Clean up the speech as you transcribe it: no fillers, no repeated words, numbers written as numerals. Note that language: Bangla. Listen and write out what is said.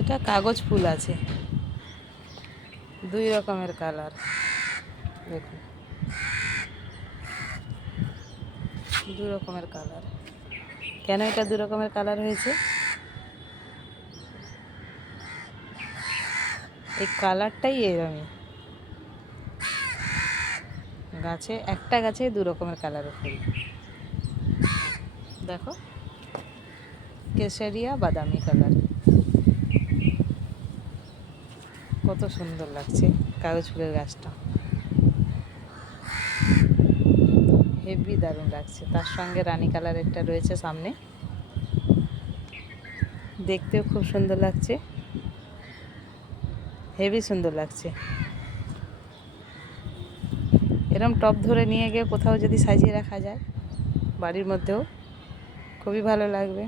এটা কাগজ ফুল আছে, দুই রকমের কালার। দেখুন, দু রকমের কালার। কেন এটা দু রকমের কালার হয়েছে? এই কালারটাই এরকমই। গাছে একটা গাছে দু রকমের কালারের ফুল। দেখো, কেশরিয়া বাদামি কালার, কত সুন্দর লাগছে কাগজ ফুলের গাছটা। হেভি দারুণ লাগছে। তার সঙ্গে রানী কালারেরটা রয়েছে সামনে, দেখতেও খুব সুন্দর লাগছে, হেভি সুন্দর লাগছে। এরম টব ধরে নিয়ে গিয়ে কোথাও যদি সাজিয়ে রাখা যায় বাড়ির মধ্যেও, খুবই ভালো লাগবে।